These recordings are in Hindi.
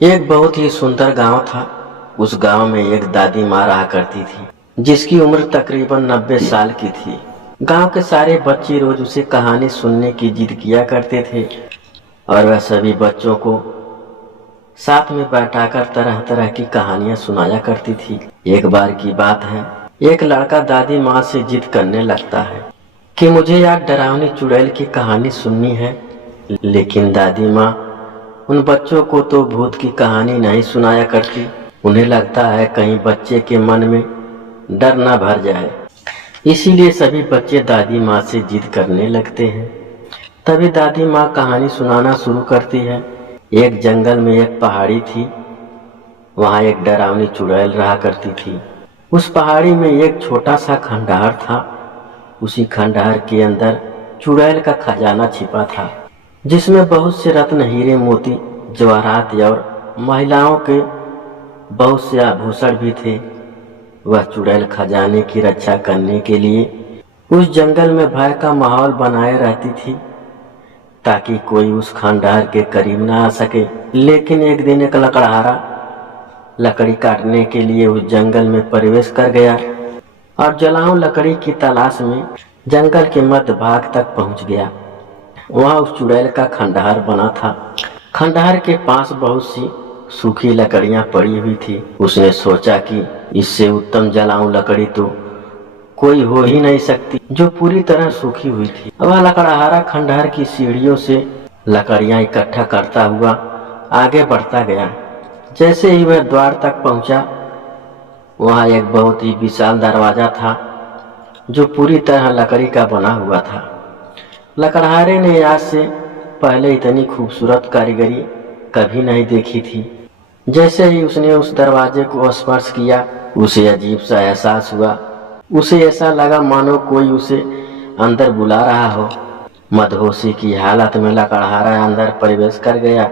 एक बहुत ही सुंदर गांव था। उस गांव में एक दादी माँ रहा करती थी, जिसकी उम्र तकरीबन 90 साल की थी। गांव के सारे बच्चे रोज उसे कहानी सुनने की जिद किया करते थे और वह सभी बच्चों को साथ में बैठाकर तरह तरह की कहानियां सुनाया करती थी। एक बार की बात है, एक लड़का दादी माँ से जिद करने लगता है कि मुझे यार डरावनी चुड़ैल की कहानी सुननी है। लेकिन दादी माँ उन बच्चों को तो भूत की कहानी नहीं सुनाया करती। उन्हें लगता है कहीं बच्चे के मन में डर ना भर जाए, इसीलिए सभी बच्चे दादी माँ से जिद करने लगते हैं। तभी दादी माँ कहानी सुनाना शुरू करती है। एक जंगल में एक पहाड़ी थी, वहाँ एक डरावनी चुड़ैल रहा करती थी। उस पहाड़ी में एक छोटा सा खंडहर था। उसी खंडहर के अंदर चुड़ैल का खजाना छिपा था, जिसमें बहुत से रत्न, हीरे, मोती, जवाहरात और महिलाओं के बहुत से आभूषण भी थे। वह चुड़ैल खजाने की रक्षा करने के लिए उस जंगल में भय का माहौल बनाए रहती थी, ताकि कोई उस खंडहर के करीब ना आ सके। लेकिन एक दिन एक लकड़हारा लकड़ी काटने के लिए उस जंगल में प्रवेश कर गया और जलाऊं लकड़ी की तलाश में जंगल के मध्य भाग तक पहुंच गया। वहां उस चुड़ैल का खंडहर बना था। खंडहर के पास बहुत सी सूखी लकड़ियां पड़ी हुई थी। उसने सोचा कि इससे उत्तम जलाऊं लकड़ी तो कोई हो ही नहीं सकती, जो पूरी तरह सूखी हुई थी। वह लकड़हारा खंडहर की सीढ़ियों से लकड़ियां इकट्ठा करता हुआ आगे बढ़ता गया। जैसे ही वह द्वार तक पहुंचा, वहां एक बहुत ही विशाल दरवाजा था, जो पूरी तरह लकड़ी का बना हुआ था। लकड़हारे ने आज से पहले इतनी खूबसूरत कारीगरी कभी नहीं देखी थी। जैसे ही उसने उस दरवाजे को स्पर्श किया, उसे अजीब सा एहसास हुआ। उसे ऐसा लगा मानो कोई उसे अंदर बुला रहा हो। मदहोशी की हालत में लकड़हारा अंदर प्रवेश कर गया।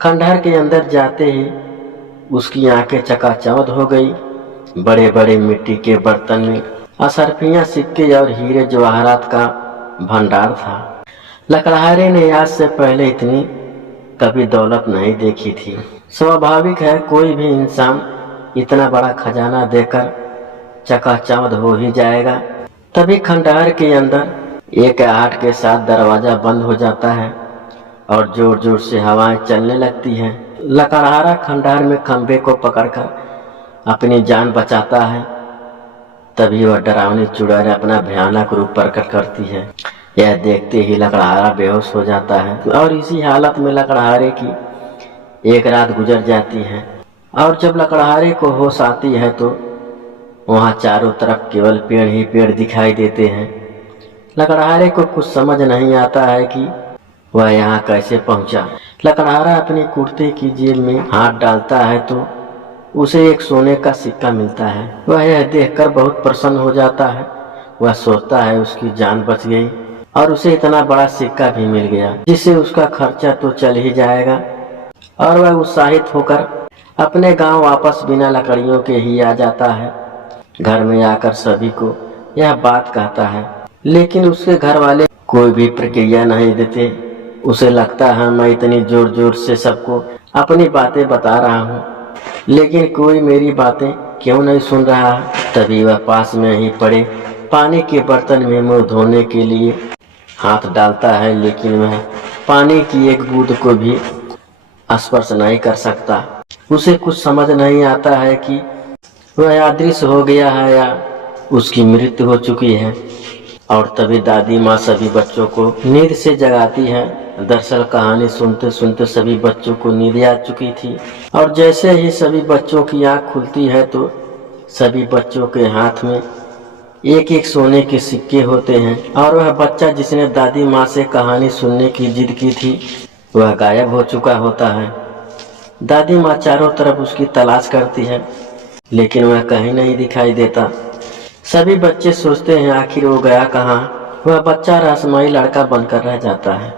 खंडहर के अंदर जाते ही उसकी आंखें चकाचौंध हो गई। बड़े बड़े मिट्टी के बर्तन में असरफियां, सिक्के और हीरे जवाहरात का भंडार था। लकड़हारे ने आज से पहले इतनी कभी दौलत नहीं देखी थी। स्वाभाविक है, कोई भी इंसान इतना बड़ा खजाना देकर चकाचौंध हो ही जाएगा। तभी खंडहर के अंदर एक आहट के साथ दरवाजा बंद हो जाता है और जोर जोर से हवाएं चलने लगती हैं। लकड़हारा खंडहर में खंभे को पकड़कर अपनी जान बचाता है। तभी वह डरावनी चुड़ैल अपना भयानक रूप प्रकट करती है। यह देखते ही लकड़हारा बेहोश हो जाता है और इसी हालत में लकड़हारे की एक रात गुजर जाती है। और जब लकड़हारे को होश आती है तो वहां चारों तरफ केवल पेड़ ही पेड़ दिखाई देते हैं। लकड़हारे को कुछ समझ नहीं आता है कि वह यहाँ कैसे पहुंचा। लकड़हारा अपने कुर्ते की जेब में हाथ डालता है तो उसे एक सोने का सिक्का मिलता है। वह यह देखकर बहुत प्रसन्न हो जाता है। वह सोचता है उसकी जान बच गई और उसे इतना बड़ा सिक्का भी मिल गया, जिससे उसका खर्चा तो चल ही जाएगा। और वह उत्साहित होकर अपने गांव वापस बिना लकड़ियों के ही आ जाता है। घर में आकर सभी को यह बात कहता है, लेकिन उसके घर वाले कोई भी प्रतिक्रिया नहीं देते। उसे लगता है मैं इतनी जोर जोर से सबको अपनी बातें बता रहा हूँ, लेकिन कोई मेरी बातें क्यों नहीं सुन रहा। तभी वह पास में ही पड़े पानी के बर्तन में मुंह धोने के लिए हाथ डालता है, लेकिन वह पानी की एक बूंद को भी स्पर्श नहीं कर सकता। उसे कुछ समझ नहीं आता है कि वह अदृश्य हो गया है या उसकी मृत्यु हो चुकी है। और तभी दादी माँ सभी बच्चों को नींद से जगाती है। दरअसल कहानी सुनते सुनते सभी बच्चों को नींद आ चुकी थी और जैसे ही सभी बच्चों की आंख खुलती है तो सभी बच्चों के हाथ में एक एक सोने के सिक्के होते हैं। और वह बच्चा जिसने दादी माँ से कहानी सुनने की जिद की थी, वह गायब हो चुका होता है। दादी माँ चारों तरफ उसकी तलाश करती है, लेकिन वह कहीं नहीं दिखाई देता। सभी बच्चे सोचते हैं आखिर वो गया कहाँ। वह बच्चा रहस्यमयी लड़का बनकर रह जाता है।